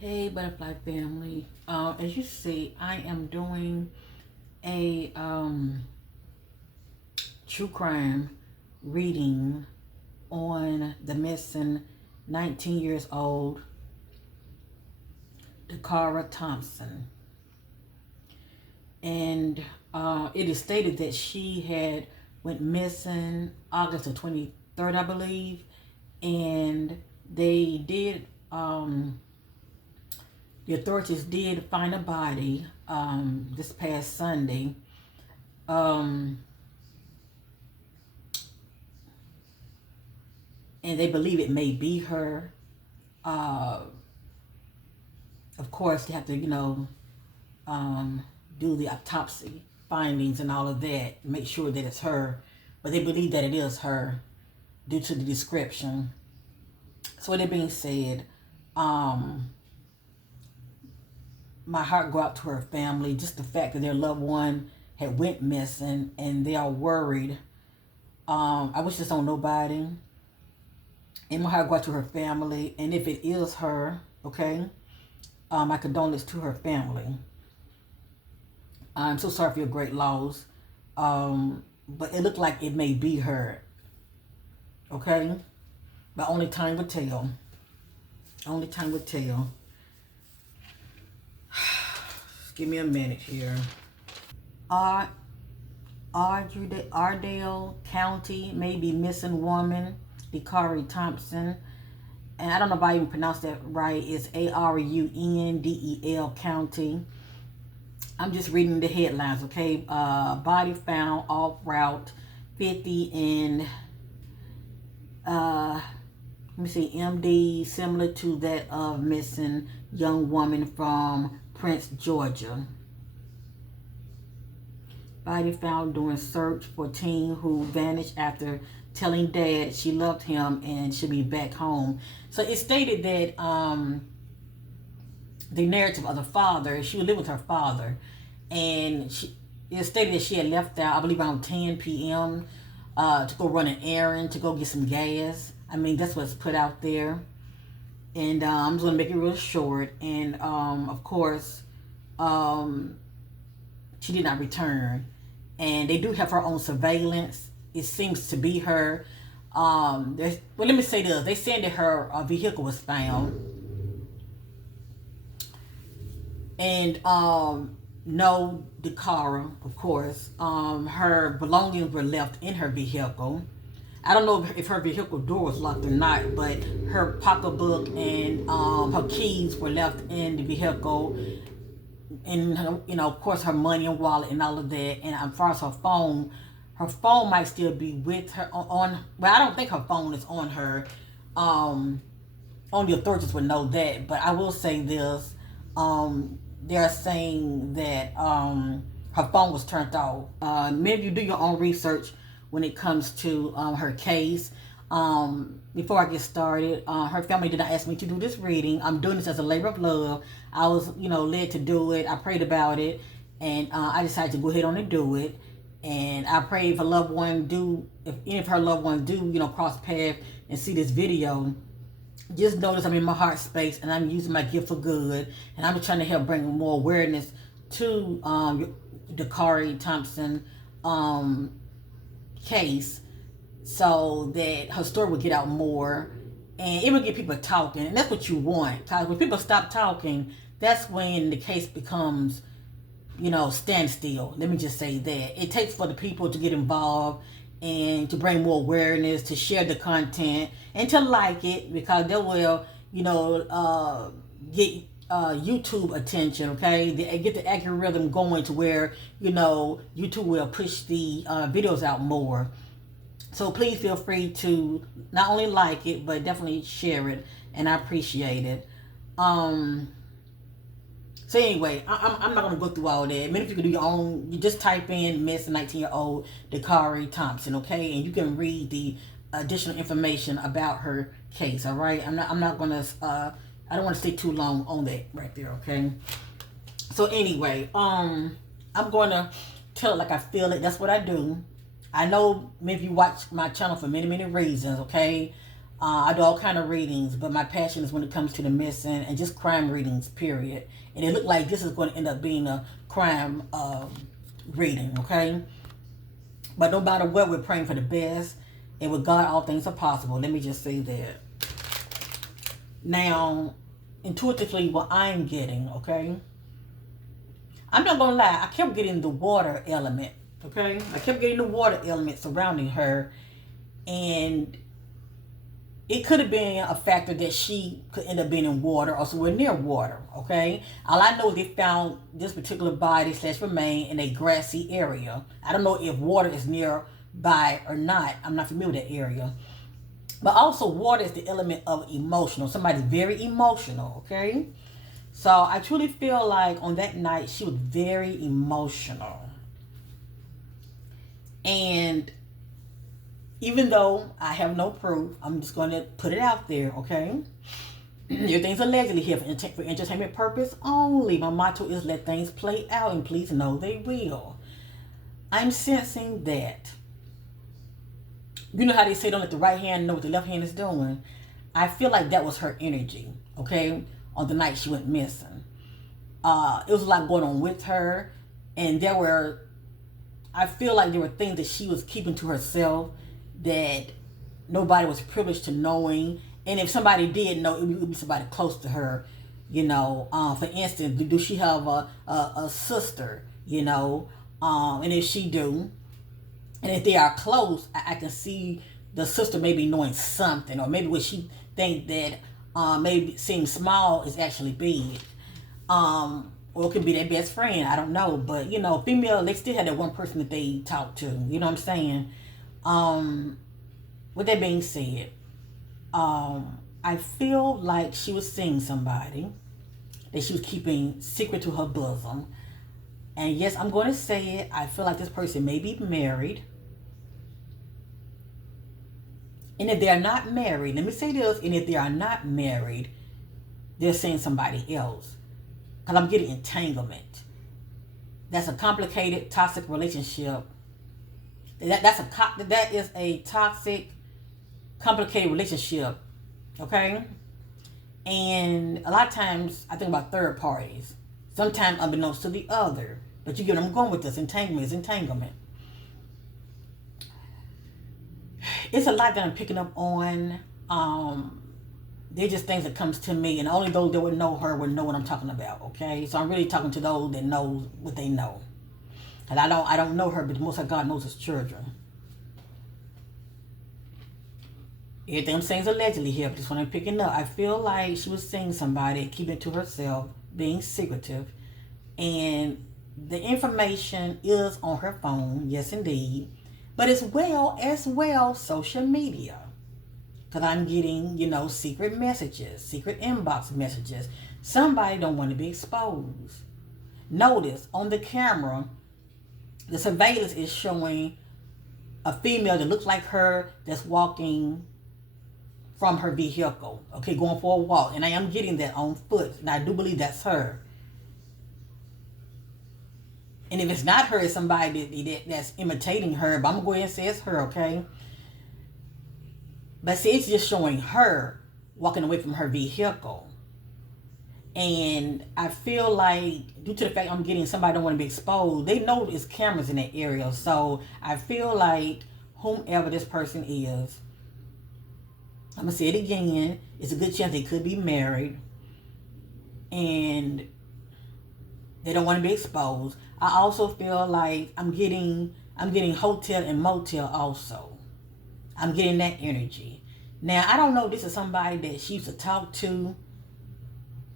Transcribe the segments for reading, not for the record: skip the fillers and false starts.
Hey, butterfly family. As you see, I am doing a true crime reading on the missing 19 years old Dacara Thompson. And it is stated that she had went missing August the 23rd, I believe. And they did the authorities did find a body this past Sunday. And they believe it may be her. Of course, they have to, do the autopsy findings and all of that, make sure that it's her. But they believe that it is her due to the description. So with it being said, my heart go out to her family. Just the fact that their loved one had went missing and they are worried. I wish this on nobody. And my heart go out to her family. And if it is her, okay, my condolences to her family. I'm so sorry for your great loss. But it looked like it may be her. Okay? But only time will tell. Only time will tell. Give me a minute here. Arundel County, maybe missing woman, Dacara Thompson. And I don't know if I even pronounced that right. It's Arundel County. I'm just reading the headlines, okay? Body found off Route 50 in, let me see, MD, similar to that of missing young woman from Prince, Georgia. Body found during search for teen who vanished after telling dad she loved him and should be back home. So it stated that the narrative of the father, she would live with her father, and it stated that she had left out, I believe, around 10 p.m. To go run an errand, to go get some gas. I mean, that's what's put out there. And I'm just going to make it real short. And, of course, she did not return. And they do have her on surveillance. It seems to be her. Well, let me say this. They said that her vehicle was found. And no Dacara, of course. Her belongings were left in her vehicle. I don't know if her vehicle door was locked or not, but her pocketbook and her keys were left in the vehicle. And, of course, her money and wallet and all of that. And as far as her phone might still be with her on, but I don't think her phone is on her. Only authorities would know that. But I will say this. They're saying that her phone was turned off. Maybe you do your own research when it comes to her case. Before I get started, her family did not ask me to do this reading. I'm doing this as a labor of love. I was, led to do it. I prayed about it, and I decided to go ahead on and do it. And I pray if if any of her loved ones do, cross paths and see this video, just notice I'm in my heart space and I'm using my gift for good, and I'm just trying to help bring more awareness to Dacara Thompson case, so that her story would get out more and it would get people talking. And that's what you want. Because when people stop talking, that's when the case becomes, standstill. Let me just say that. It takes for the people to get involved and to bring more awareness, to share the content, and to like it, because they will, get YouTube attention, okay? They get the algorithm going to where, YouTube will push the videos out more. So please feel free to not only like it, but definitely share it, and I appreciate it. So anyway, I'm not going to go through all that. Maybe if you can do your own, you just type in Miss 19-year-old Dacara Thompson, okay? And you can read the additional information about her case, all right? I'm not going to, I don't want to stay too long on that right there, okay? So anyway, I'm going to tell it like I feel it. That's what I do. I know maybe you watch my channel for many, many reasons, okay? I do all kind of readings, but my passion is when it comes to the missing and just crime readings, period. And it looked like this is going to end up being a crime reading, okay? But no matter what, we're praying for the best. And with God, all things are possible. Let me just say that. Now, intuitively, what I'm getting, okay? I'm not going to lie. I kept getting the water element, okay? I kept getting the water element surrounding her. And it could have been a factor that she could end up being in water or somewhere near water, okay? All I know is they found this particular body / remain in a grassy area. I don't know if water is nearby or not. I'm not familiar with that area. But also water is the element of emotional. Somebody's very emotional, okay? So I truly feel like on that night she was very emotional. And even though I have no proof, I'm just going to put it out there, okay? Everything's allegedly here for entertainment purpose only. My motto is let things play out, and please know they will. I'm sensing that. You know how they say don't let the right hand know what the left hand is doing? I feel like that was her energy, okay, on the night she went missing. It was a lot going on with her, and I feel like there were things that she was keeping to herself that nobody was privileged to knowing. And if somebody did know, it would be somebody close to her, you know. For instance, do she have a sister, you know? And if she do, and if they are close, I can see the sister maybe knowing something, or maybe what she think that maybe seems small is actually big. Or it could be their best friend. I don't know. But, you know, female, they still had that one person that they talk to. You know what I'm saying? With that being said, I feel like she was seeing somebody that she was keeping secret to her bosom. And yes, I'm going to say it. I feel like this person may be married. And if they are not married, let me say this, and if they are not married, they're seeing somebody else. Because I'm getting entanglement. That's a complicated, toxic relationship. That is a toxic, complicated relationship. Okay? And a lot of times, I think about third parties. Sometimes unbeknownst to the other. But you get what I'm going with this. Entanglement is entanglement. It's a lot that I'm picking up on. They're just things that comes to me, and only those that would know her would know what I'm talking about, okay? So I'm really talking to those that know what they know. And I don't know her, but the Most High God knows his children. Everything I'm saying is allegedly here, but just when I'm picking up, I feel like she was seeing somebody, keeping it to herself, being secretive, and the information is on her phone, yes indeed, but as well social media. Because I'm getting, you know, secret messages, secret inbox messages. Somebody don't want to be exposed. Notice on the camera, the surveillance is showing a female that looks like her that's walking from her vehicle. Okay, going for a walk. And I am getting that on foot. And I do believe that's her. And if it's not her, it's somebody that's imitating her. But I'm going to go ahead and say it's her, okay? But see, it's just showing her walking away from her vehicle. And I feel like, due to the fact I'm getting somebody don't want to be exposed, they know there's cameras in that area. So I feel like whomever this person is, I'm going to say it again, it's a good chance they could be married. And they don't want to be exposed. I also feel like I'm getting hotel and motel also. I'm getting that energy. Now, I don't know if this is somebody that she used to talk to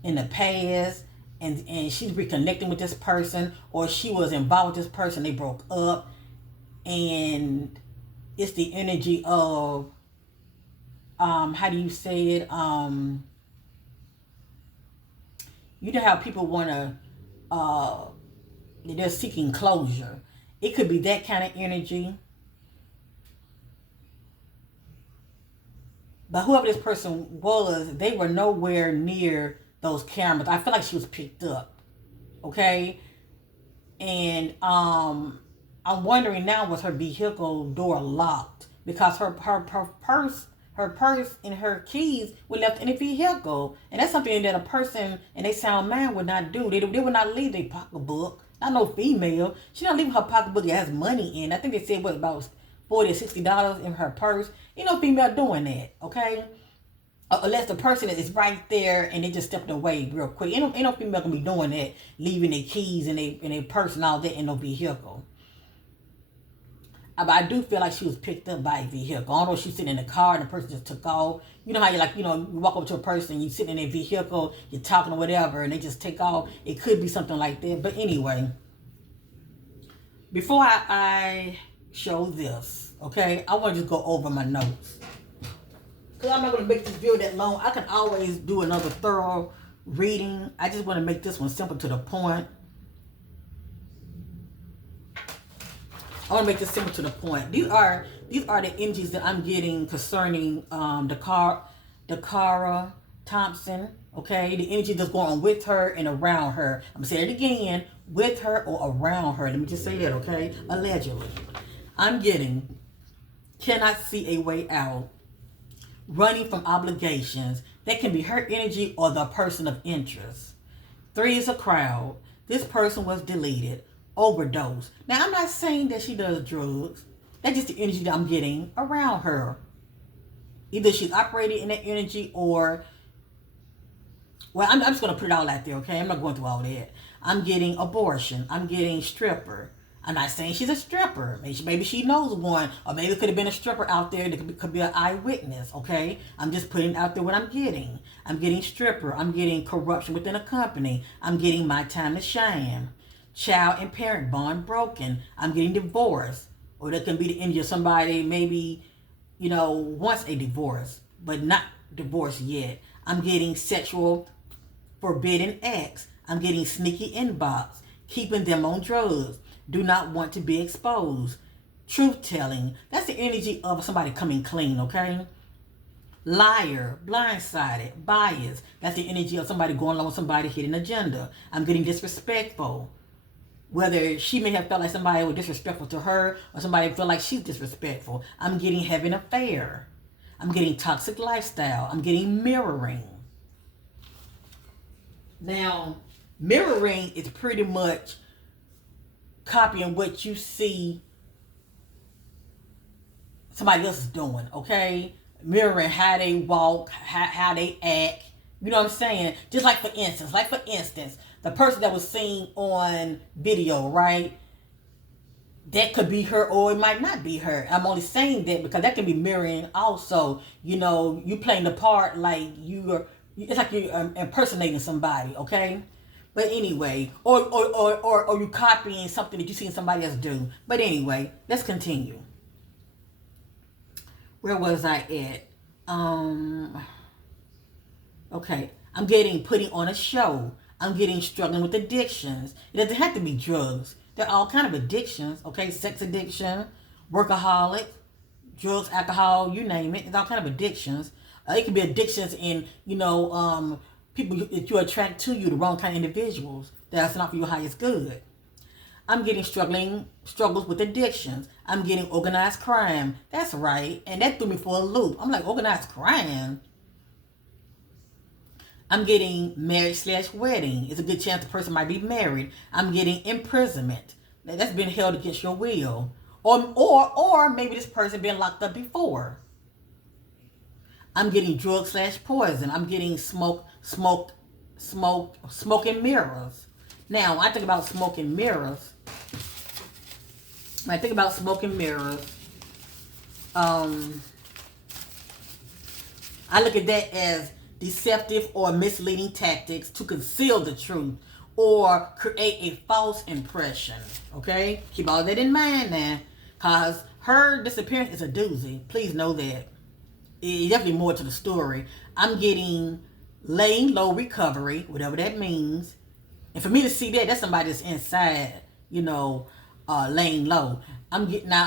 in the past, and she's reconnecting with this person, or she was involved with this person, they broke up, and it's the energy of, how do you say it? You know how people want to, they're seeking closure. It could be that kind of energy. But whoever this person was, they were nowhere near those cameras. I feel like she was picked up. Okay? And I'm wondering now, was her vehicle door locked? Because her purse her purse and her keys were left in the vehicle. And that's something that a person in a sound mind would not do. They would not leave their pocketbook. Not no female. She don't leave her pocketbook that has money in. I think they said what about $40 or $60 in her purse. You know, female doing that, okay? Unless the person is right there and they just stepped away real quick. Ain't no female gonna be doing that, leaving their keys and their purse and all that in no vehicle. But I do feel like she was picked up by a vehicle. I don't know if she's sitting in the car and the person just took off. You know how you walk up to a person, you sit in their vehicle, you're talking or whatever, and they just take off. It could be something like that. But anyway, before I show this, okay, I want to just go over my notes. Because I'm not going to make this video that long. I can always do another thorough reading. I just want to make this one simple to the point. I want to make this simple to the point. These are the energies that I'm getting concerning Dacara Thompson. Okay, the energy that's going on with her and around her. I'm gonna say it again: with her or around her. Let me just say that. Okay, allegedly, I'm getting cannot see a way out. Running from obligations. That can be her energy or the person of interest. 3 is a crowd. This person was deleted. Overdose. Now, I'm not saying that she does drugs. That's just the energy that I'm getting around her. Either she's operating in that energy or... Well, I'm just going to put it all out there, okay? I'm not going through all that. I'm getting abortion. I'm getting stripper. I'm not saying she's a stripper. Maybe she knows one. Or maybe it could have been a stripper out there that could be an eyewitness, okay? I'm just putting out there what I'm getting. I'm getting stripper. I'm getting corruption within a company. I'm getting my time to shine. Child and parent bond broken. I'm getting divorced. Or that can be the energy of somebody maybe, wants a divorce, but not divorced yet. I'm getting sexual forbidden acts. I'm getting sneaky inbox. Keeping them on drugs. Do not want to be exposed. Truth telling. That's the energy of somebody coming clean, okay? Liar, blindsided, bias. That's the energy of somebody going along with somebody hidden agenda. I'm getting disrespectful. Whether she may have felt like somebody was disrespectful to her or somebody feel like she's disrespectful. I'm getting having an affair. I'm getting toxic lifestyle. I'm getting mirroring. Now, mirroring is pretty much copying what you see somebody else is doing, okay? Mirroring how they walk, how they act. You know what I'm saying? Just like for instance, the person that was seen on video, right? That could be her or it might not be her. I'm only saying that because that can be mirroring also. You playing the part like it's like you're impersonating somebody, okay? But anyway, or you copying something that you seen somebody else do. But anyway, let's continue. Where was I at? Okay, I'm getting putting on a show. I'm getting struggling with addictions. It doesn't have to be drugs. There are all kind of addictions, okay? Sex addiction, workaholic, drugs, alcohol, you name it. It's all kind of addictions. It can be addictions in, people that you attract to you, the wrong kind of individuals. That's not for your highest good. I'm getting struggles with addictions. I'm getting organized crime. That's right. And that threw me for a loop. I'm like, organized crime? I'm getting marriage/wedding. It's a good chance the person might be married. I'm getting imprisonment. That's been held against your will. Or maybe this person been locked up before. I'm getting drug/poison. I'm getting smoke and mirrors. Now, when I think about smoke and mirrors, I look at that as deceptive or misleading tactics to conceal the truth or create a false impression. Okay? Keep all that in mind now, because her disappearance is a doozy. Please know that. It's definitely more to the story. I'm getting laying low recovery, whatever that means. And for me to see that, that's somebody that's inside, laying low. I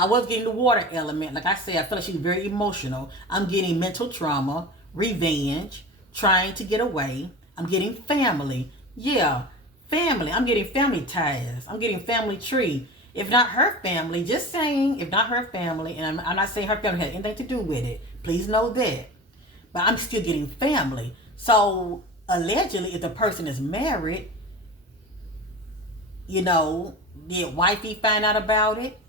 was getting the water element. Like I said, I feel like she's very emotional. I'm getting mental trauma, revenge, trying to get away. I'm getting family. Yeah, family. I'm getting family ties. I'm getting family tree. If not her family, just saying, if not her family, and I'm not saying her family had anything to do with it. Please know that. But I'm still getting family. So allegedly, if the person is married, did wifey find out about it?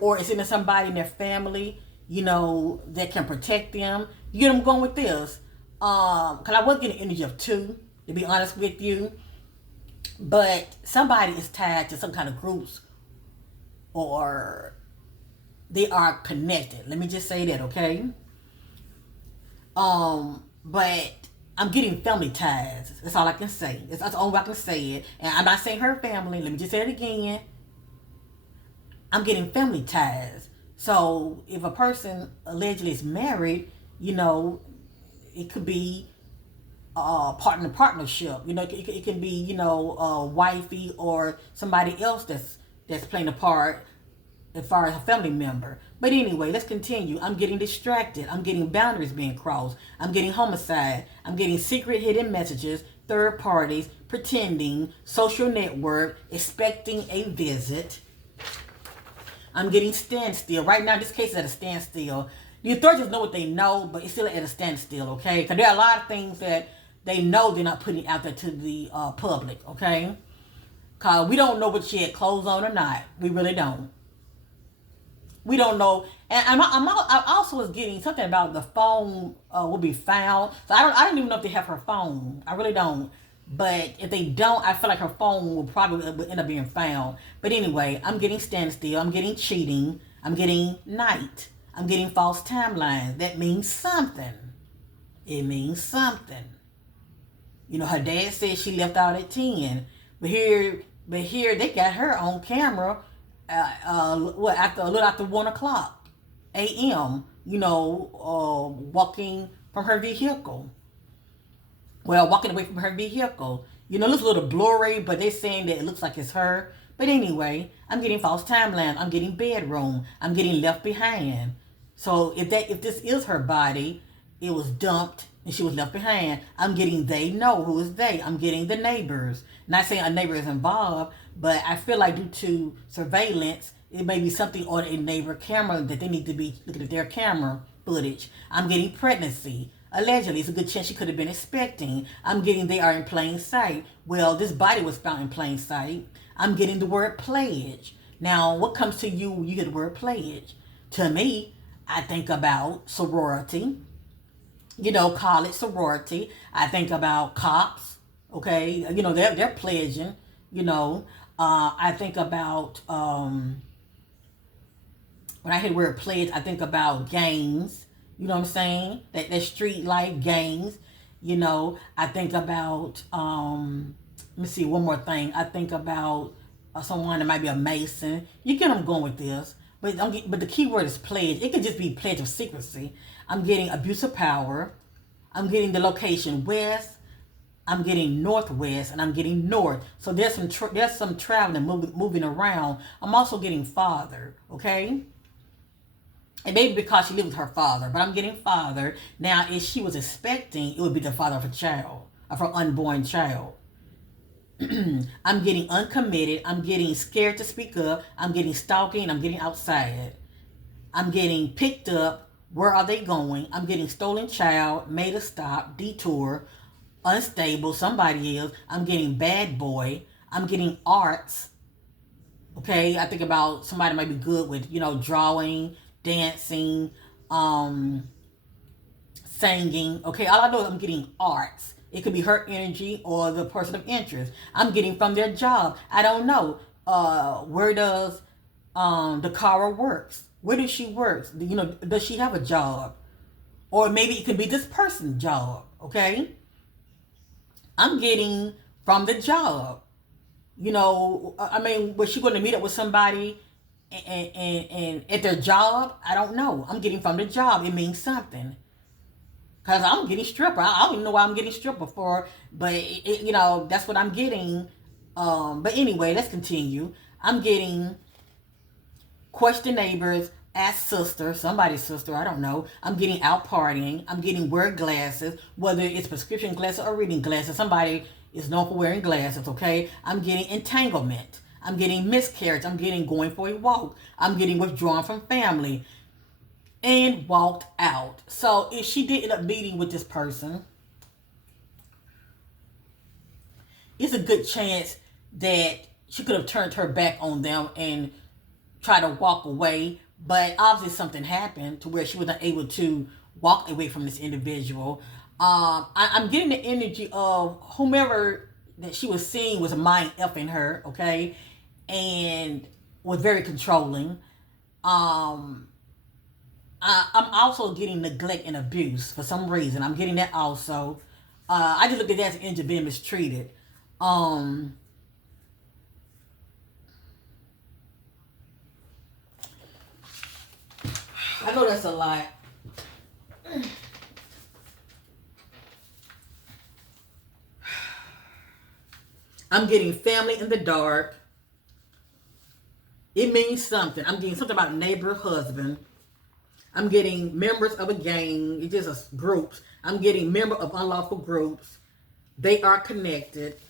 Or is it somebody in their family, that can protect them? You get them going with this. Because I was getting energy of two, to be honest with you. But somebody is tied to some kind of groups, or they are connected. Let me just say that, okay? But I'm getting family ties. That's all I can say. That's the only way I can say it. And I'm not saying her family. Let me just say it again. I'm getting family ties. So if a person allegedly is married, it could be partnership. It can be, wifey or somebody else that's playing a part as far as a family member. But anyway, let's continue. I'm getting distracted. I'm getting boundaries being crossed. I'm getting homicide. I'm getting secret hidden messages, third parties, pretending, social network, expecting a visit. I'm getting standstill. Right now, this case is at a standstill. The authorities know what they know, but it's still at a standstill, okay? Because there are a lot of things that they know they're not putting out there to the public, okay? Because we don't know what she had clothes on or not. We really don't. We don't know. And I also was getting something about the phone will be found. So I don't even know if they have her phone. I really don't. But if they don't, I feel like her phone will probably end up being found. But anyway, I'm getting standstill. I'm getting cheating. I'm getting night. I'm getting false timelines. That means something. It means something. Her dad said she left out at 10. But here they got her on camera a little after 1 o'clock a.m., walking from her vehicle. Well, walking away from her vehicle. It looks a little blurry, but they're saying that it looks like it's her. But anyway, I'm getting false timeline. I'm getting bedroom. I'm getting left behind. So if this is her body, it was dumped and she was left behind. I'm getting they know who is they. I'm getting the neighbors. Not saying a neighbor is involved, but I feel like due to surveillance, it may be something on a neighbor camera that they need to be looking at their camera footage. I'm getting pregnancy. Allegedly, it's a good chance she could have been expecting. I'm getting they are in plain sight. Well, this body was found in plain sight. I'm getting the word pledge. Now, what comes to you when you get the word pledge? To me, I think about sorority. College sorority. I think about cops. Okay, they're pledging. I think about when I hear the word pledge, I think about gangs. You know what I'm saying? That street life gangs. I think about let me see one more thing. I think about someone that might be a mason. You get them going with this. But the key word is pledge. It could just be pledge of secrecy. I'm getting abuse of power. I'm getting the location west. I'm getting northwest, and I'm getting north. So there's some traveling, moving around. I'm also getting father. Okay. And maybe because she lived with her father, but I'm getting father. Now, if she was expecting, it would be the father of a child, of her unborn child. I'm getting uncommitted. I'm getting scared to speak up. I'm getting stalking. I'm getting outside. I'm getting picked up. Where are they going? I'm getting stolen child, made a stop, detour, unstable, somebody else. I'm getting bad boy. I'm getting arts. Okay, I think about somebody might be good with, drawing, dancing, singing. Okay, all I know is I'm getting arts. It could be her energy or the person of interest. I'm getting from their job. I don't know. Where does Dacara works? Where does she work? Does she have a job? Or maybe it could be this person's job. Okay? I'm getting from the job. Was she going to meet up with somebody and at their job? I don't know. I'm getting from the job. It means something. Because I'm getting stripper. I don't even know why I'm getting stripper for. But, that's what I'm getting. But anyway, let's continue. I'm getting question neighbors, ask sister, somebody's sister, I don't know. I'm getting out partying. I'm getting wear glasses, whether it's prescription glasses or reading glasses. Somebody is known for wearing glasses, okay? I'm getting entanglement. I'm getting miscarriage. I'm getting going for a walk. I'm getting withdrawn from family. and walked out. So if she did end up meeting with this person, it's a good chance that she could have turned her back on them and tried to walk away. But obviously something happened to where she wasn't able to walk away from this individual. I'm getting the energy of whomever that she was seeing was mind effing her, okay, and was very controlling. I'm also getting neglect and abuse for some reason. I'm getting that also. I just look at that as energy being mistreated. I know that's a lot. I'm getting family in the dark. It means something. I'm getting something about neighbor, husband. I'm getting members of a gang. It's just groups. I'm getting member of unlawful groups. They are connected.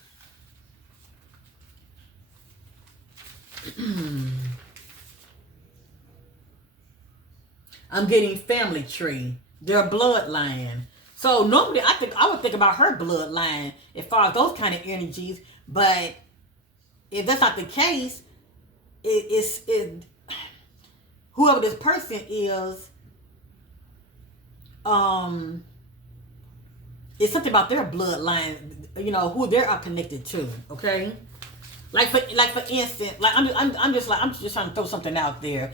I'm getting family tree. Their bloodline. So normally I would think about her bloodline as far as those kind of energies. But if that's not the case, it's whoever this person is, it's something about their bloodline, who they are connected to. Okay, like for instance, like I'm just trying to throw something out there.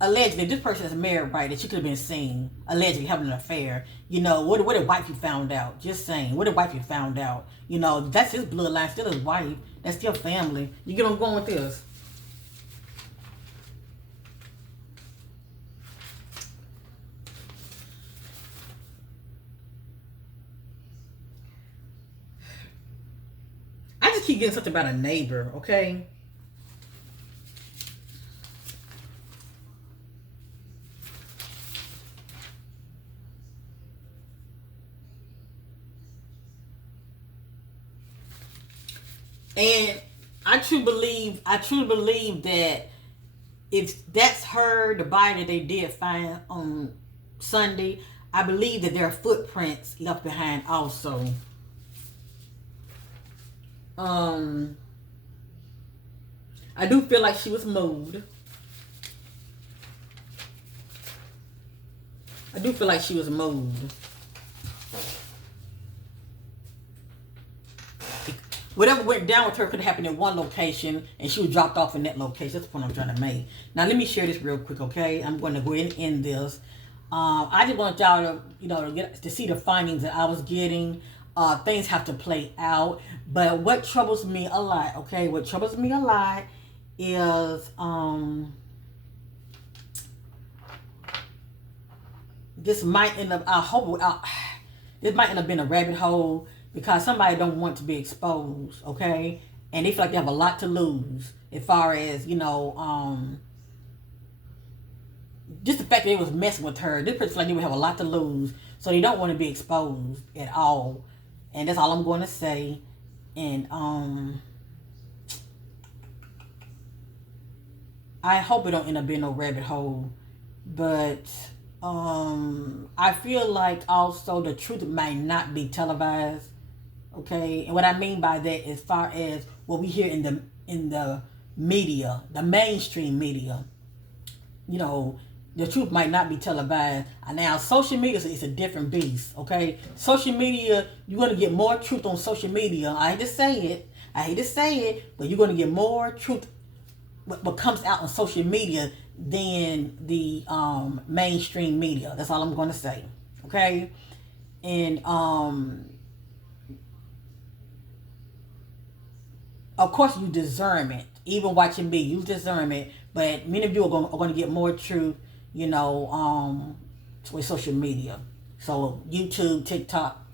Allegedly, this person is married, right? That she could have been seen allegedly having an affair. What if wifey found out? Just saying, what if wifey found out? That's his bloodline, still his wife. That's still family. You get where I'm going with this? I just keep getting something about a neighbor, okay? And I truly believe that if that's her, the body that they did find on Sunday, I believe that there are footprints left behind also. I do feel like she was moved. Whatever went down with her could have happened in one location, and she was dropped off in that location. That's the point I'm trying to make. Now, let me share this real quick, okay? I'm going to go ahead and end this. I just want y'all to see the findings that I was getting. Things have to play out. But what troubles me a lot, okay? What troubles me a lot is this might end up, this might end up being a rabbit hole because somebody don't want to be exposed, okay? And they feel like they have a lot to lose as far as, just the fact that they was messing with her. This person feel like they would have a lot to lose, so they don't want to be exposed at all. And that's all I'm going to say. And I hope it don't end up being no rabbit hole. But I feel like also the truth might not be televised. Okay, and what I mean by that, as far as what we hear in the media, the mainstream media, the truth might not be televised. Now, social media is a different beast. Okay, social media, you're gonna get more truth on social media. I hate to say it, but you're gonna get more truth what comes out on social media than the mainstream media. That's all I'm gonna say. Okay, and of course, you discernment. Even watching me, use discernment. But many of you are going to get more truth, with social media. So YouTube, TikTok,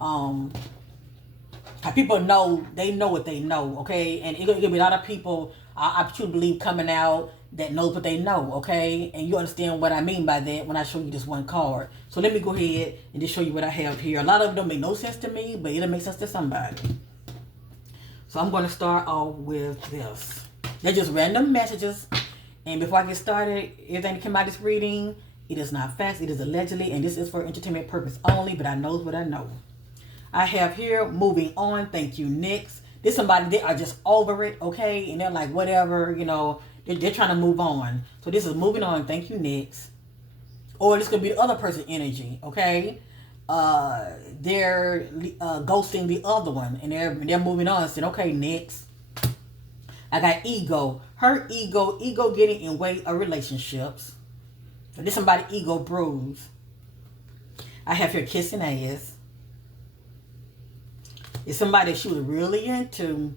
how people know, they know what they know, okay? And it'll be a lot of people, I truly believe, coming out that knows what they know, okay? And you understand what I mean by that when I show you this one card. So let me go ahead and just show you what I have here. A lot of them don't make no sense to me, but it'll make sense to somebody. So I'm going to start off with this. They're just random messages. And before I get started, everything that came out of this reading It is not facts. It is allegedly, and this is for entertainment purpose only, but I knows what I know. I have here, moving on. Thank you, next. This somebody, they are just over it, okay? And they're like, whatever, you know, they're trying to move on. So this is moving on. Thank you, next. Or this could be the other person's energy, okay? They're ghosting the other one, and they're moving on. Saying, okay, next. I got ego. Her ego getting in way of relationships. So this somebody ego bruised. I have here kissing ass. It's somebody that she was really into.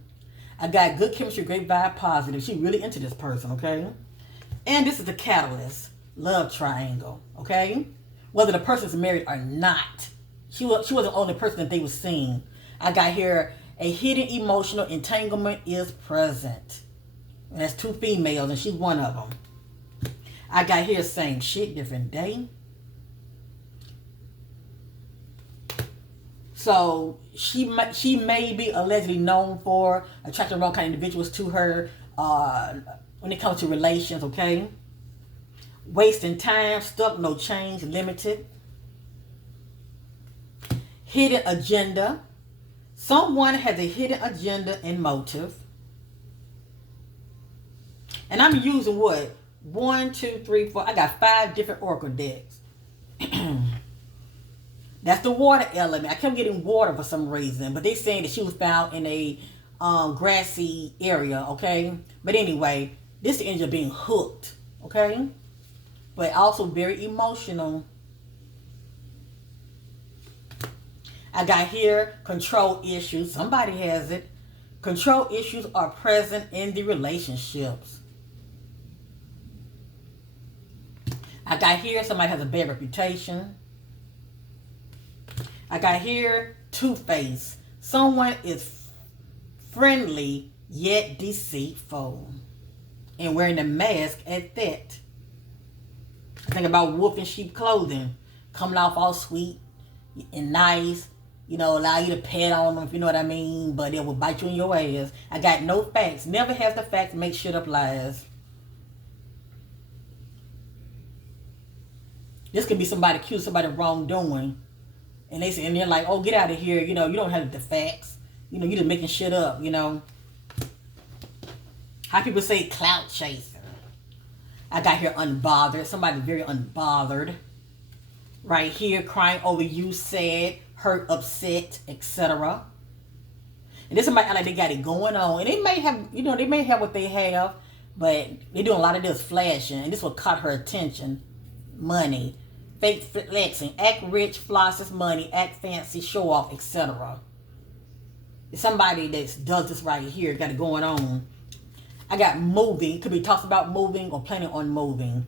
I got good chemistry, great vibe, positive. She really into this person, okay? And this is the catalyst. Love triangle, okay? Whether the person's married or not. She wasn't the only person that they were seeing. I got here, a hidden emotional entanglement is present. And that's 2 females, and she's one of them. I got here, same shit, different day. So she may be allegedly known for attracting the wrong kind of individuals to her when it comes to relations, okay? Wasting time, stuck, no change, limited. Hidden agenda. Someone has a hidden agenda and motive. And I'm using what? 1, 2, 3, 4. I got 5 different oracle decks. That's the water element. I kept getting water for some reason, but they saying that she was found in a grassy area, okay? But anyway, this ends up being hooked, okay? But also very emotional. I got here, control issues. Somebody has it. Control issues are present in the relationships. I got here, somebody has a bad reputation. I got here, two-faced. Someone is friendly yet deceitful. And wearing a mask at that. Think about wolf in sheep clothing. Coming off all sweet and nice. You know, allow you to pet on them, if you know what I mean. But it will bite you in your ass. I got no facts. Never has the facts. Make shit up lies. This could be somebody accused somebody of wrongdoing. And they're like, oh, get out of here. You know, you don't have the facts. You know, you're just making shit up, you know. How people say clout chaser. I got here unbothered. Somebody very unbothered. Right here, crying over you, sad, hurt, upset, etc. And this somebody like they got it going on. And they may have, you know, they may have what they have, but they're doing a lot of this flashing. And this will caught her attention. Money. Fake flexing. Act rich, flosses money, act fancy, show off, etc. It's somebody that does this right here, got it going on. I got moving. Could be talks about moving or planning on moving.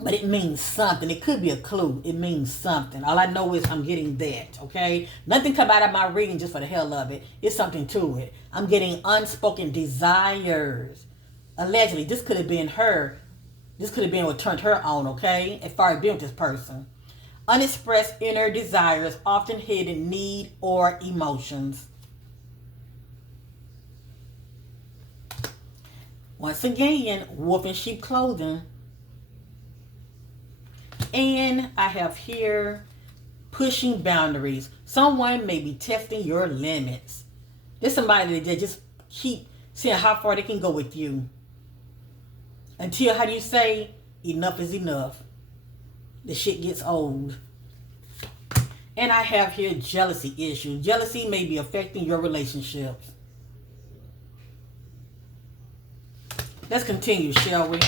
But it means something. It could be a clue. It means something. All I know is I'm getting that, okay? Nothing come out of my reading just for the hell of it. It's something to it. I'm getting unspoken desires. Allegedly, this could have been her. This could have been what turned her on, okay? As far as being with this person. Unexpressed inner desires, often hidden need or emotions. Once again, wolf in sheep clothing. And I have here, pushing boundaries. Someone may be testing your limits. There's somebody that just keep seeing how far they can go with you. Until, how do you say, enough is enough. The shit gets old. And I have here jealousy issues. Jealousy may be affecting your relationships. Let's continue, shall we?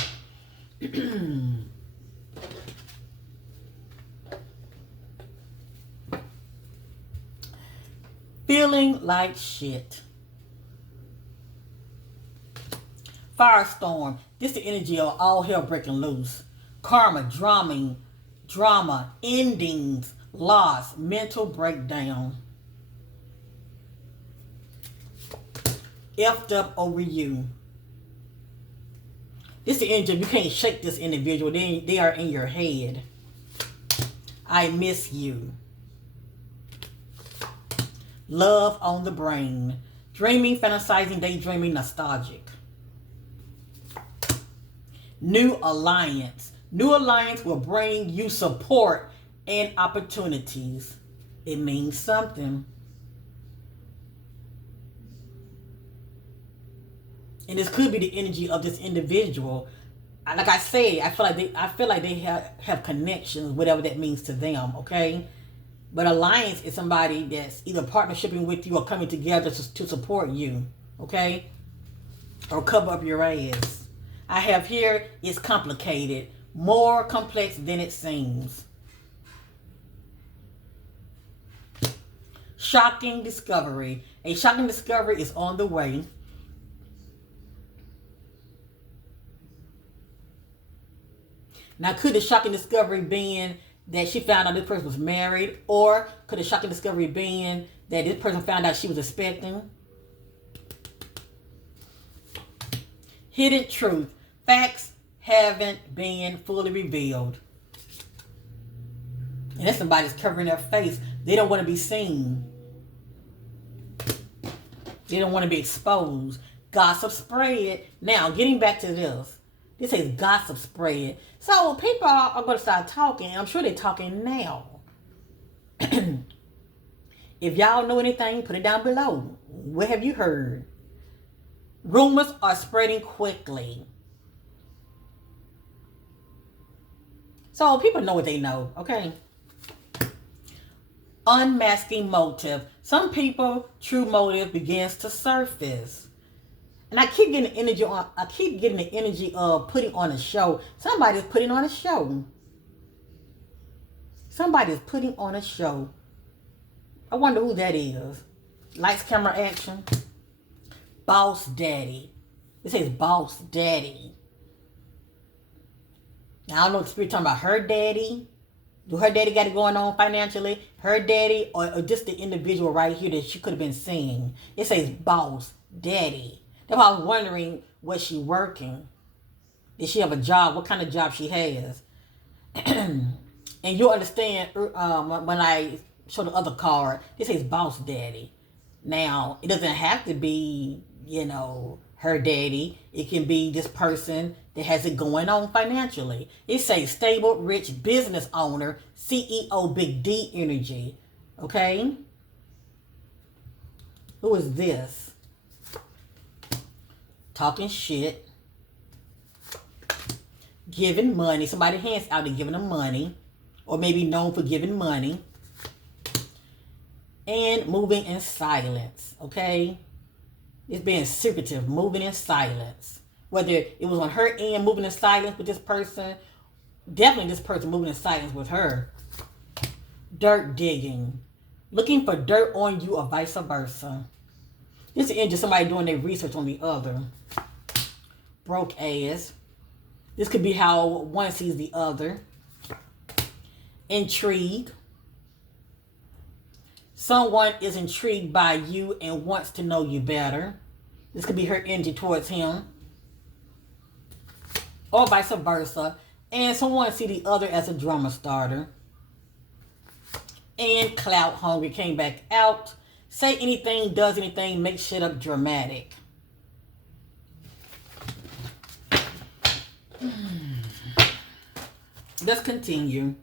Feeling like shit. Firestorm. This is the energy of all hell breaking loose. Karma, drama, endings, loss, mental breakdown. Effed up over you. This is the energy. You can't shake this individual. They are in your head. I miss you. Love on the brain. Dreaming, fantasizing, daydreaming, nostalgic. New alliance. New alliance will bring you support and opportunities. It means something. And this could be the energy of this individual. Like I say, I feel like they have connections, whatever that means to them, okay? But alliance is somebody that's either partnershiping with you or coming together to support you, okay? Or cover up your ass. I have here, it's complicated. More complex than it seems. Shocking discovery. A shocking discovery is on the way. Now, could the shocking discovery being that she found out this person was married, or could the shocking discovery being that this person found out she was expecting? Hidden truth. Facts haven't been fully revealed. And that's somebody's covering their face. They don't want to be seen. They don't want to be exposed. Gossip spread. Now, getting back to this. This says gossip spread. So people are going to start talking. I'm sure they're talking now. If y'all know anything, put it down below. What have you heard? Rumors are spreading quickly. So people know what they know, okay? Unmasking motive. Some people, true motive begins to surface. And I keep getting the energy of putting on a show. Somebody's putting on a show. Somebody's putting on a show. I wonder who that is. Lights, camera, action. Boss daddy. It says boss daddy. Now, I don't know if the spirit talking about her daddy. Do her daddy got it going on financially? Her daddy or just the individual right here that she could have been seeing. It says boss daddy. That's why I was wondering, was she working? Did she have a job? What kind of job she has? And you'll understand when I show the other card. It says boss daddy. Now, it doesn't have to be, her daddy. It can be this person that has it going on financially. It says stable, rich business owner, CEO, big D energy. Okay? Who is this? Talking shit. Giving money. Somebody hands out and giving them money. Or maybe known for giving money. And moving in silence. Okay? It's being secretive. Moving in silence. Whether it was on her end, moving in silence with this person. Definitely this person moving in silence with her. Dirt digging. Looking for dirt on you or vice versa. This is just somebody doing their research on the other. Broke ass. This could be how one sees the other. Intrigue. Someone is intrigued by you and wants to know you better. This could be her energy towards him. Or vice versa. And someone see the other as a drama starter. And clout hungry came back out. Say anything, does anything, make shit up dramatic. Let's continue.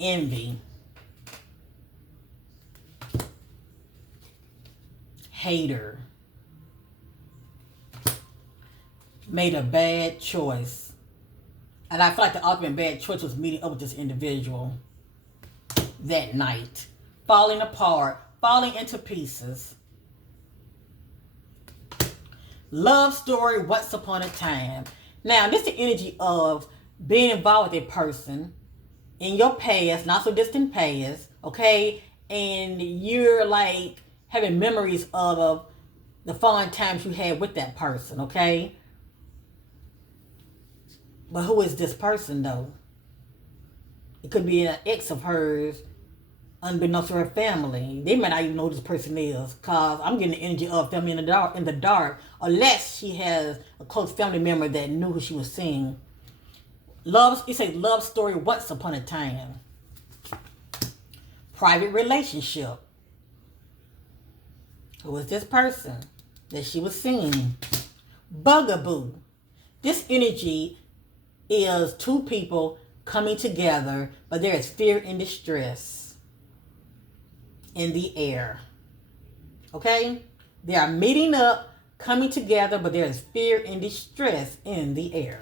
Envy. Hater. Made a bad choice. And I feel like the ultimate bad choice was meeting up with this individual that night. Falling apart. Falling into pieces. Love story once upon a time. Now, this is the energy of being involved with a person in your past, not so distant past, okay? And you're like having memories of the fun times you had with that person, okay? But who is this person, though? It could be an ex of hers, unbeknownst to her family. They might not even know who this person is, because I'm getting the energy of them in the dark, unless she has a close family member that knew who she was seeing. It says love story once upon a time. Private relationship. Who is this person that she was seeing? Bugaboo. This energy is two people coming together, but there is fear and distress in the air. Okay? They are meeting up, coming together, but there is fear and distress in the air.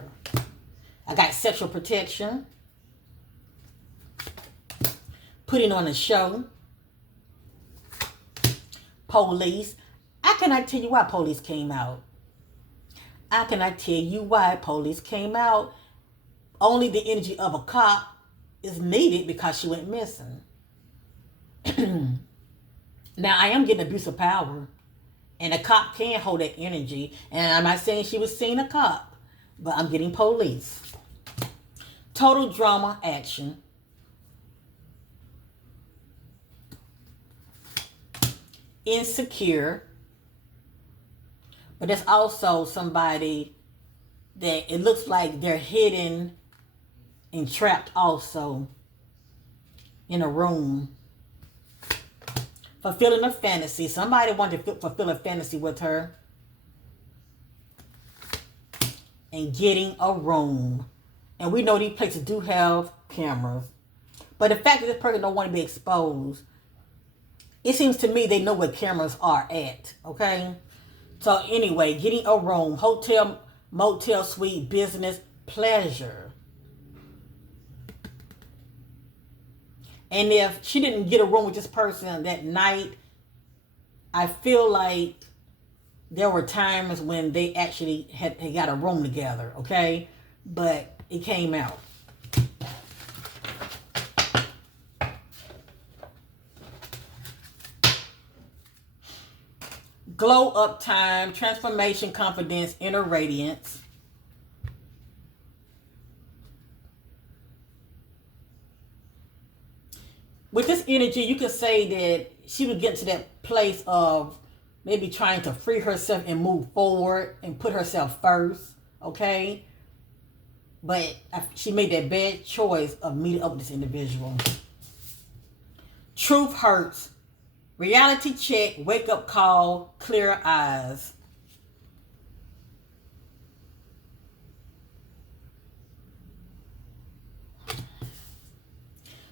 I got sexual protection, putting on a show, police. I cannot tell you why police came out. I cannot tell you why police came out. Only the energy of a cop is needed because she went missing. Now, I am getting abuse of power. And a cop can hold that energy. And I'm not saying she was seeing a cop. But I'm getting police. Total drama action. Insecure. But there's also somebody that it looks like they're hidden and trapped also in a room. Fulfilling a fantasy. Somebody wanted to fulfill a fantasy with her. And getting a room. And we know these places do have cameras. But the fact that this person don't want to be exposed, it seems to me they know where cameras are at. Okay? So anyway, getting a room. Hotel, motel, suite, business, pleasure. And if she didn't get a room with this person that night, I feel like there were times when they actually had got a room together, okay? But it came out. Glow up time, transformation, confidence, inner radiance. With this energy, you can say that she would get to that place of maybe trying to free herself and move forward and put herself first, okay? But she made that bad choice of meeting up with this individual. Truth hurts. Reality check, wake up call, clear eyes.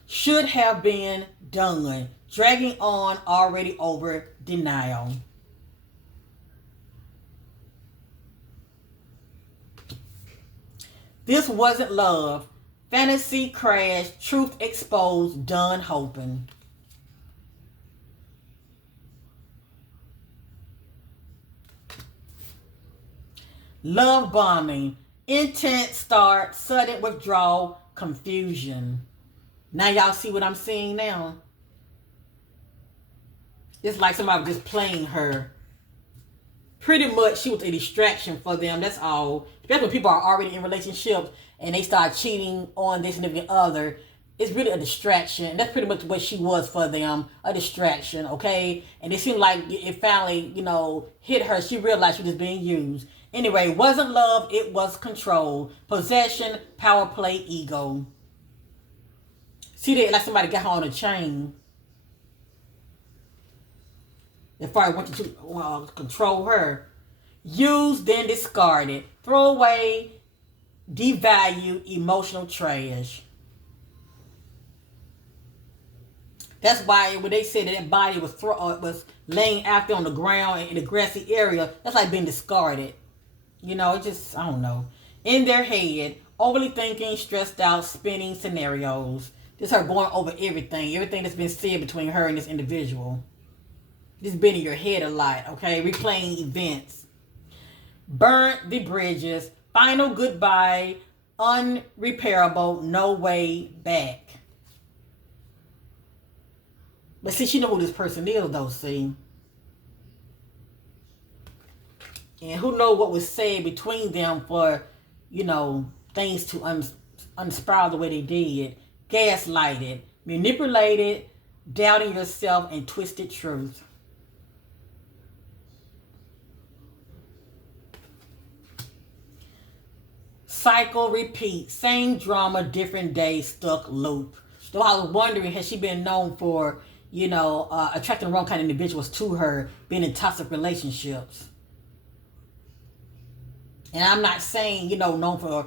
Should have been done. Dragging on, already over, denial. This wasn't love. Fantasy crash, truth exposed, done hoping. Love bombing. Intent start, sudden withdrawal, confusion. Now y'all see what I'm seeing now? It's like somebody was just playing her. Pretty much she was a distraction for them, that's all. Especially when people are already in relationships and they start cheating on this and the other. It's really a distraction. That's pretty much what she was for them. A distraction, okay? And it seemed like it finally, hit her. She realized she was being used. Anyway, it wasn't love, it was control. Possession, power play, ego. See that like somebody got her on a chain. They probably wanted to control her. Used, then discarded. Throw away, devalue, emotional trash. That's why when they said that body was laying out there on the ground in a grassy area, that's like being discarded. It just, I don't know. In their head, overly thinking, stressed out, spinning scenarios. This her going over everything that's been said between her and this individual. Just been in your head a lot, okay? Replaying events. Burnt the bridges. Final goodbye. Unrepairable. No way back. But see, she know who this person is, though, see? And who knows what was said between them for, things to unspiral the way they did. Gaslighted, manipulated, doubting yourself, and twisted truth. Cycle, repeat, same drama, different day, stuck loop. So I was wondering, has she been known for, attracting the wrong kind of individuals to her, being in toxic relationships? And I'm not saying, known for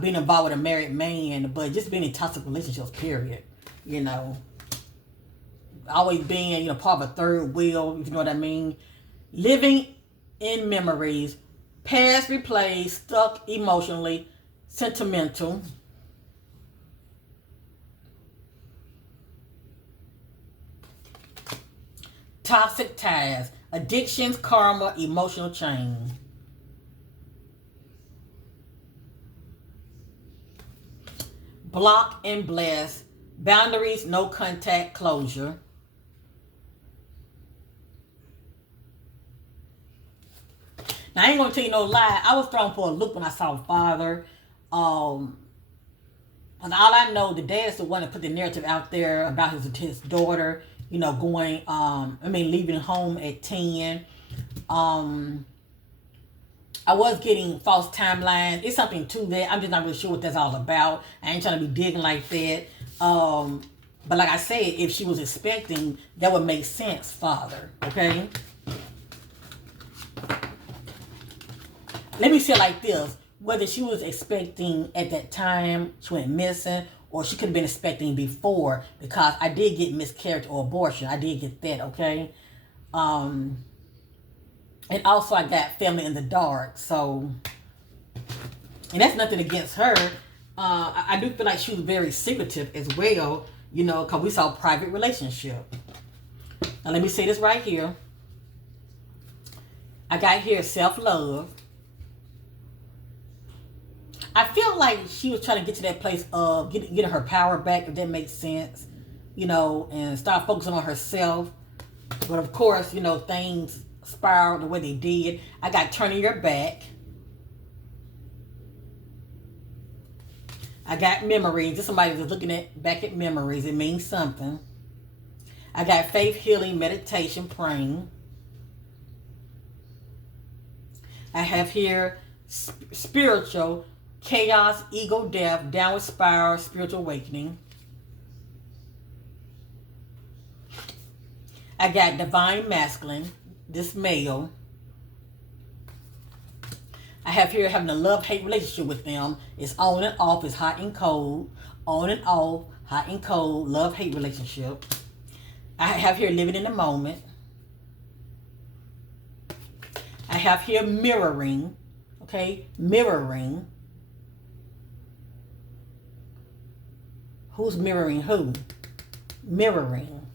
being involved with a married man, but just being in toxic relationships, period. You know, always being, part of a third wheel, if you know what I mean. Living in memories, past replays, stuck emotionally, sentimental. Toxic ties, addictions, karma, emotional change. Block and bless, boundaries, no contact, closure. Now, I ain't gonna tell you no lie. I was thrown for a loop when I saw Father. And all I know, the dad's the one that put the narrative out there about his daughter, going, leaving home at 10. I was getting false timelines. It's something to that. I'm just not really sure what that's all about. I ain't trying to be digging like that. But like I said, if she was expecting, that would make sense, Father. Okay? Let me say it like this. Whether she was expecting at that time, she went missing, or she could have been expecting before, because I did get miscarriage or abortion. I did get that, okay? And also I got family in the dark. So, and that's nothing against her. I do feel like she was very secretive as well, because we saw private relationship. Now let me say this right here. I got here self-love. I feel like she was trying to get to that place of getting her power back, if that makes sense, and start focusing on herself. But of course, things spiraled the way they did. I got turning your back. I got memories. Just somebody was looking back at memories. It means something. I got faith, healing, meditation, praying. I have here spiritual, chaos, ego, death, downward spiral, spiritual awakening. I got divine masculine, this male. I have here having a love-hate relationship with them. It's on and off, it's hot and cold. On and off, hot and cold, love-hate relationship. I have here living in the moment. I have here mirroring, okay? Mirroring. Who's mirroring who? Mirroring.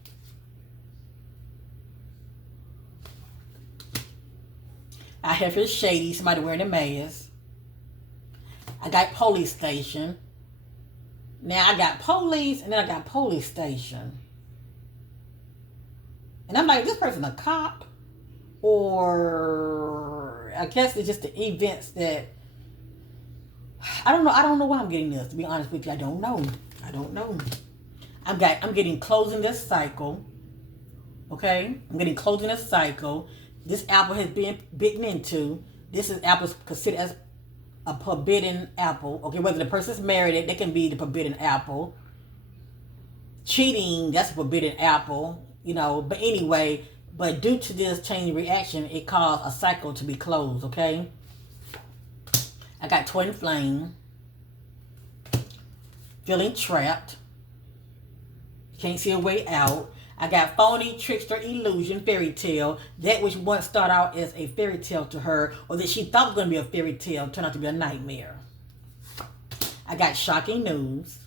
I have here shady, somebody wearing a mask. I got police station. Now I got police, and then I got police station. And I'm like, is this person a cop? Or I guess it's just the events that I don't know why I'm getting this, to be honest with you. I don't know. I'm getting closing this cycle. Okay? I'm getting closing this cycle. This apple has been bitten into. This is apples considered as a forbidden apple. Okay, whether the person's married, they can be the forbidden apple. Cheating, that's a forbidden apple, But anyway, but due to this chain of reaction, it caused a cycle to be closed, okay? I got twin flame. Feeling trapped. Can't see a way out. I got phony, trickster, illusion, fairy tale. That which once started out as a fairy tale to her, or that she thought was going to be a fairy tale, turned out to be a nightmare. I got shocking news.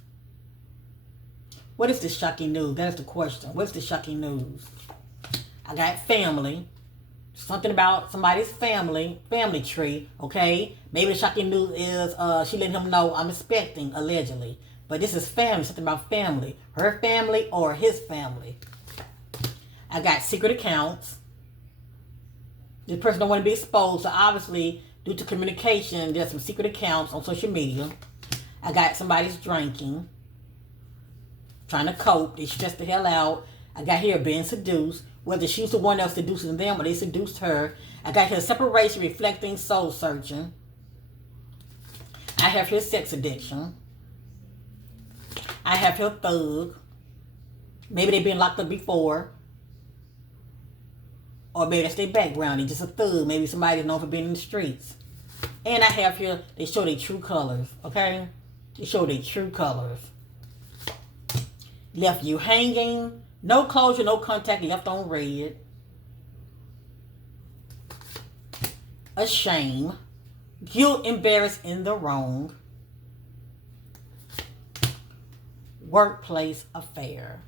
What is the shocking news? That is the question. What's the shocking news? I got family. Something about somebody's family tree, okay? Maybe the shocking news is she let him know I'm expecting, allegedly. But this is family, something about family. Her family or his family. I got secret accounts. This person don't want to be exposed, so obviously, due to communication, there's some secret accounts on social media. I got somebody's drinking. Trying to cope. They stressed the hell out. I got here being seduced. Whether she's the one that was seducing them or they seduced her. I got here separation, reflecting, soul searching. I have here sex addiction. I have here thug. Maybe they've been locked up before. Or maybe that's their background. They're just a thug. Maybe somebody's known for being in the streets. And I have here, they show their true colors, okay? They show their true colors. Left you hanging. No closure, no contact, left on red. Ashamed. Guilt, embarrassed, in the wrong. Workplace affair.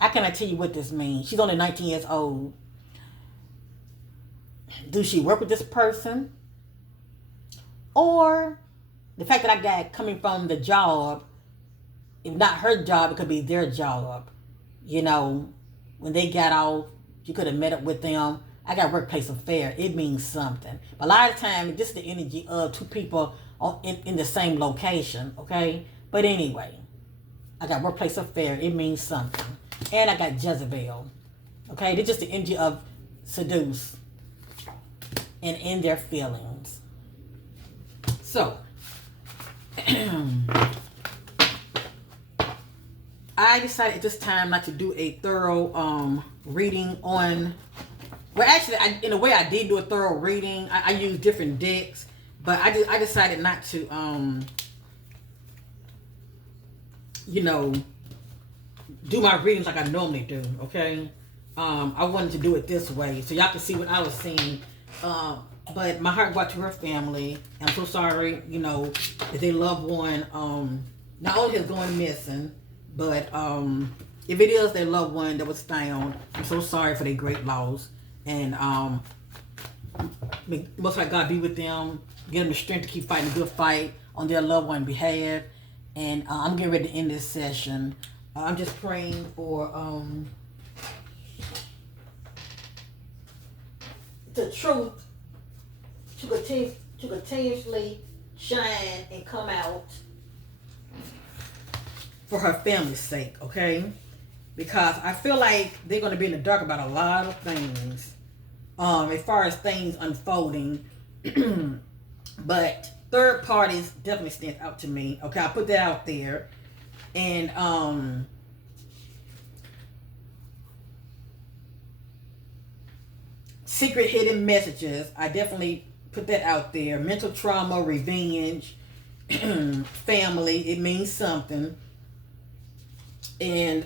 I cannot tell you what this means. She's only 19 years old. Do she work with this person? Or the fact that I got coming from the job, if not her job, it could be their job. You know, when they got off, you could have met up with them. I got workplace affair. It means something. But a lot of times, just the energy of two people in the same location, okay? But anyway, I got workplace affair. It means something. And I got Jezebel, okay? They're just the energy of seduce and in their feelings. So, I decided at this time not to do a thorough reading on. Well, actually, in a way, I did do a thorough reading. I used different decks, but I decided not to, you know, do my readings like I normally do. Okay, I wanted to do it this way so y'all can see what I was seeing. But my heart went to her family. I'm so sorry, you know, that their loved one not only is going missing, but if it is their loved one that was found, I'm so sorry for their great loss. And most like God be with them, give them the strength to keep fighting a good fight on their loved one behalf. And I'm getting ready to end this session. I'm just praying for the truth to continuously shine and come out for her family's sake, okay? Because I feel like they're going to be in the dark about a lot of things as far as things unfolding. But third parties definitely stand out to me. Okay, I put that out there. And secret hidden messages, I definitely put that out there. Mental trauma, revenge, family, it means something. And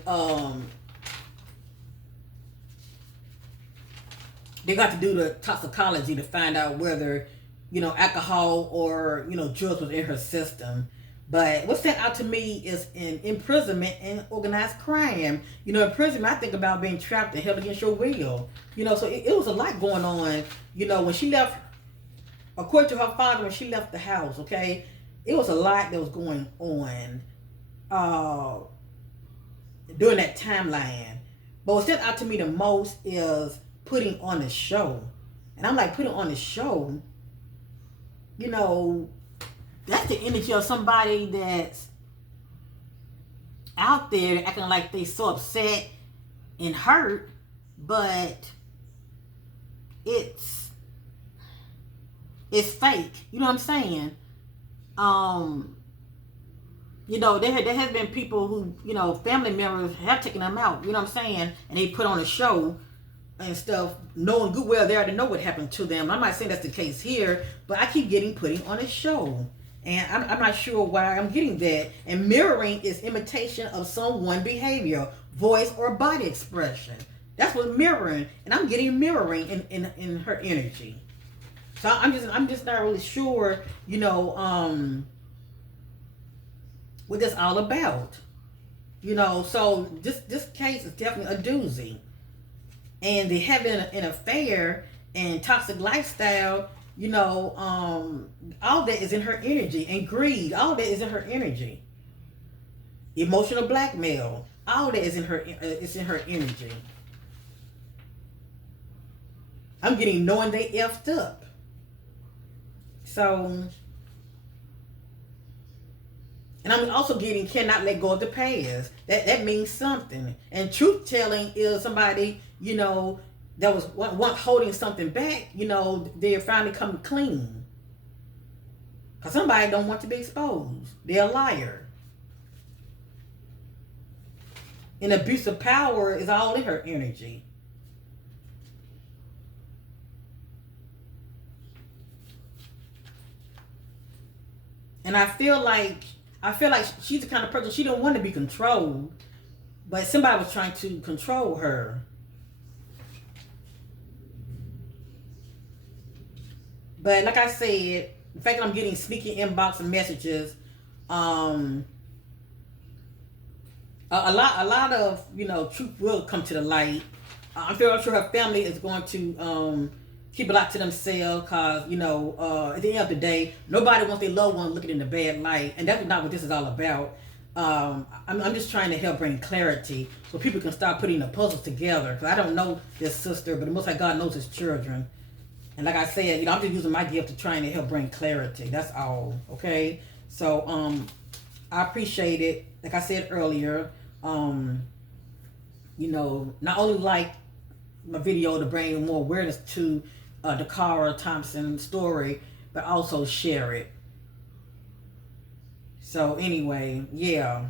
they got to do the toxicology to find out whether, you know, alcohol or, you know, drugs was in her system. But what stand out to me is in imprisonment and organized crime. You know, imprisonment, I think about being trapped and held against your will. You know, so it was a lot going on. You know, when she left, according to her father, when she left the house, okay, it was a lot that was going on during that timeline. But what stood out to me the most is putting on a show. And I'm like, putting on a show, you know, that's the energy of somebody that's out there acting like they so upset and hurt, but it's fake. You know what I'm saying? You know, there has been people who, you know, family members have taken them out, you know what I'm saying? And they put on a show and stuff, knowing good well they already know what happened to them. I'm not saying that's the case here, but I keep getting putting on a show. And I'm not sure why I'm getting that. And mirroring is imitation of someone's behavior, voice, or body expression. That's what mirroring. And I'm getting mirroring in her energy. So I'm just not really sure, you know, what that's all about. You know, so this case is definitely a doozy. And they having an affair and toxic lifestyle, you know, all that is in her energy. And greed, all that is in her energy. Emotional blackmail, all that is in her energy. I'm getting knowing they effed up. So, and I'm also getting cannot let go of the past. That means something. And truth telling is somebody, you know, that was one holding something back, you know, they're finally coming clean. Because somebody don't want to be exposed. They're a liar. And abuse of power is all in her energy. And I feel like she's the kind of person, she don't want to be controlled, but somebody was trying to control her. But like I said, the fact that I'm getting sneaky inbox and messages, a lot of, truth will come to the light. I'm sure her family is going to keep a lot to themselves, because at the end of the day, nobody wants their loved one looking in the bad light, and that's not what this is all about. I'm just trying to help bring clarity so people can start putting the puzzles together, because I don't know this sister, but the Most High God knows his children. And like I said, I'm just using my gift to trying to help bring clarity. That's all. Okay? So I appreciate it. Like I said earlier, not only like my video to bring more awareness to Dacara Thompson story, but also share it. So anyway, yeah,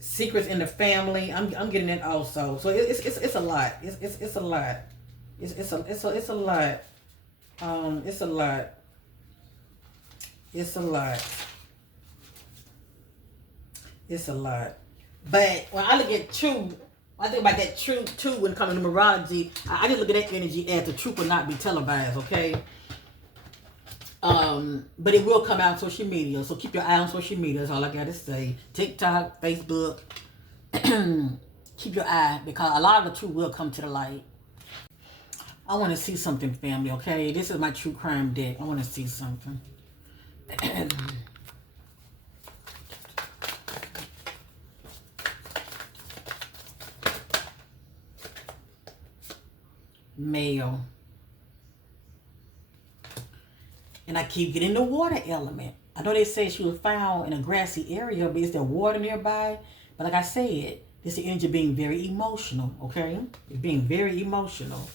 secrets in the family. I'm getting it also. So it's a lot. It's a lot. It's a lot. It's a lot. It's a lot. It's a lot. But when I look at truth, I think about that truth too when it comes to numerology. I just look at that energy as the truth will not be televised, okay? But it will come out on social media. So keep your eye on social media, that's all I gotta say. TikTok, Facebook. Keep your eye, because a lot of the truth will come to the light. I want to see something, family, okay? This is my true crime deck. I want to see something. Male. And I keep getting the water element. I know they say she was found in a grassy area, but is there water nearby? But like I said, this is the energy being very emotional, okay? It's being very emotional.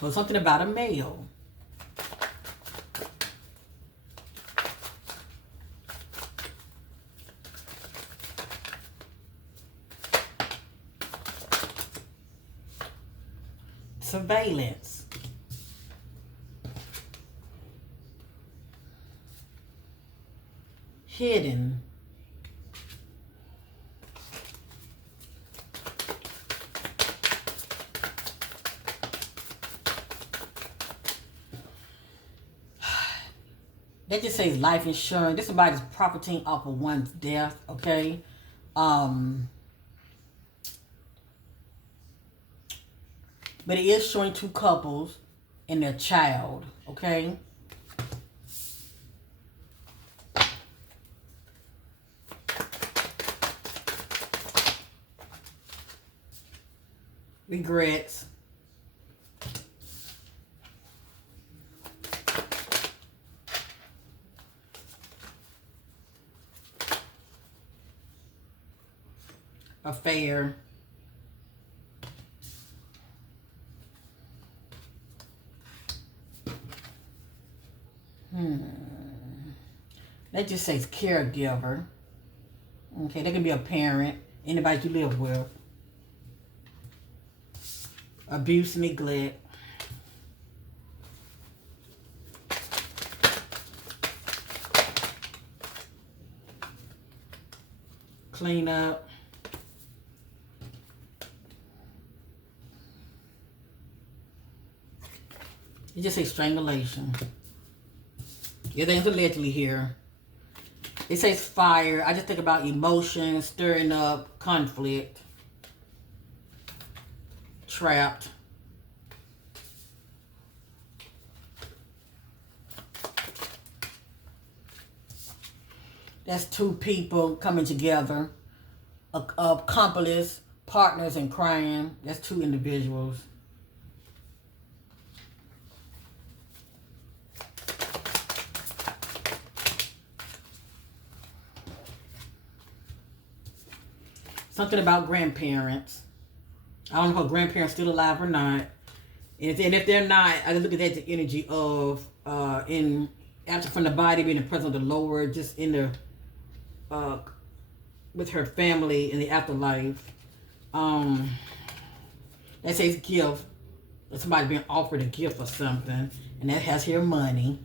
So something about a male. Surveillance. Hidden. That just says life insurance. This is somebody's profiting off of one's death, okay? But it is showing two couples and their child, okay? Regrets. Affair. That just says caregiver. Okay, that can be a parent, anybody you live with. Abuse, neglect. Clean up. It just says strangulation. Everything's allegedly here. It says fire. I just think about emotions, stirring up, conflict, trapped. That's two people coming together. Accomplice, partners in crime. That's two individuals. Something about grandparents. I don't know if her grandparents still alive or not. And if they're not, I look at that the energy of after from the body being the presence of the Lord, just in the with her family in the afterlife. That says gift. Somebody being offered a gift or something. And that has here money.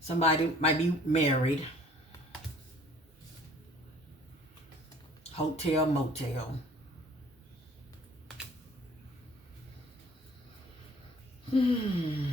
Somebody might be married. Hotel, motel. Hmm.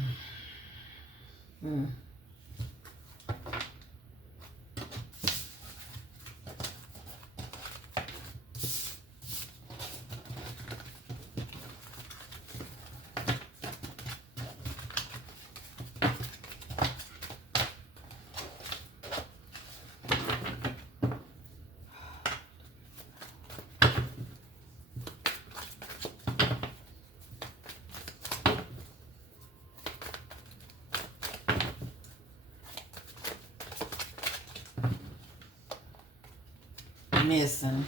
Missing.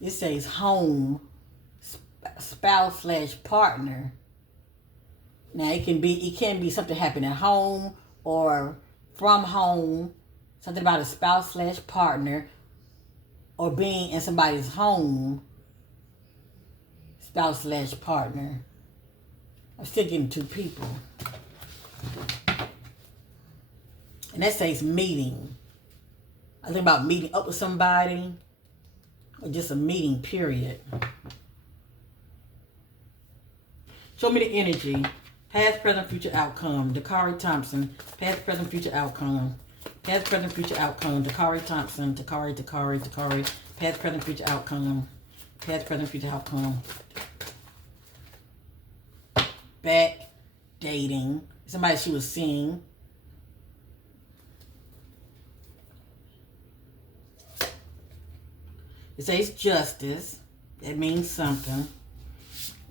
It says home, spouse / partner. Now it can be something happening at home or from home, something about a spouse / partner, or being in somebody's home. Spouse / partner. I'm still getting 2 people. And that says meeting. I think about meeting up with somebody. Or just a meeting, period. Show me the energy. Past, present, future outcome. Dacara Thompson. Past, present, future outcome. Past, present, future outcome. Dacara Thompson. Dacara. Past, present, future outcome. Past, present, future outcome. Back dating. Somebody she was seeing. It says justice. That means something.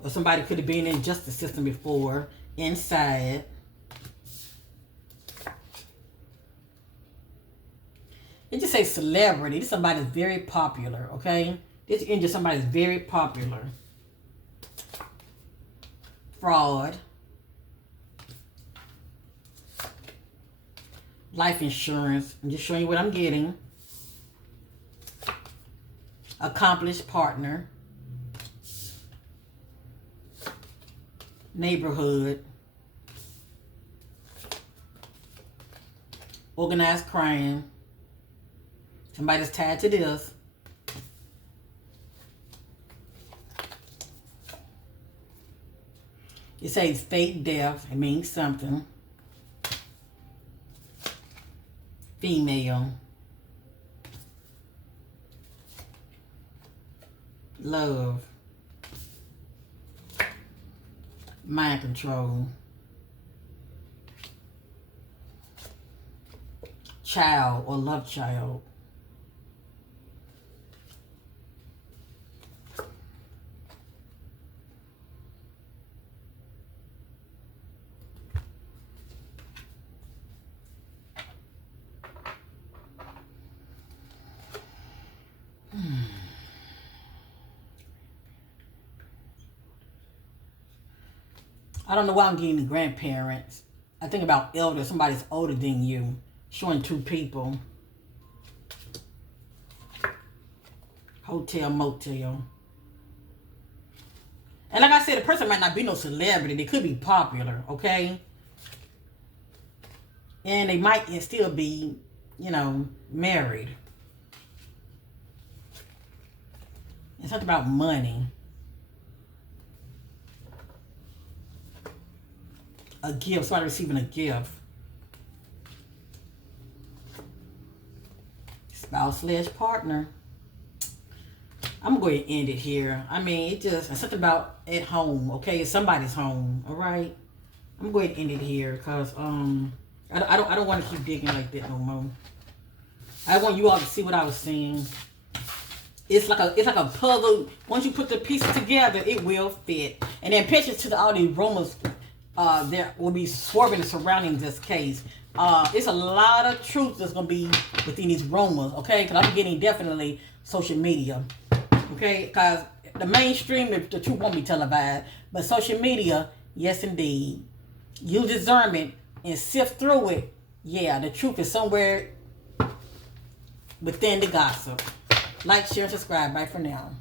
Or somebody could have been in the justice system before. Inside. It just says celebrity. This is somebody that's very popular, okay? This is just somebody that's very popular. Fraud. Life insurance. I'm just showing you what I'm getting. Accomplished partner. Neighborhood. Organized crime. Somebody's tied to this. It says fake death. It means something. Female. Love. Mind control. Child or love child. I don't know why I'm getting the grandparents. I think about elder, somebody's older than you. Showing 2 people. Hotel, motel. And like I said, the person might not be no celebrity. They could be popular, okay? And they might still be, you know, married. It's something about money. A gift, somebody receiving a gift. Spouse / partner. I'm going to end it here. I mean, it's something about at home, okay? It's somebody's home, all right? I'm going to end it here because I don't want to keep digging like that no more. I want you all to see what I was seeing. It's like a puzzle. Once you put the pieces together, it will fit. And then pictures to all the rumors there will be swerving and surrounding this case. It's a lot of truth that's going to be within these rumors, okay? Because I'm getting definitely social media, okay? Because the mainstream, if the truth won't be televised, but social media, yes indeed. Use discernment and sift through it. Yeah, the truth is somewhere within the gossip. Like, share, subscribe. Bye for now.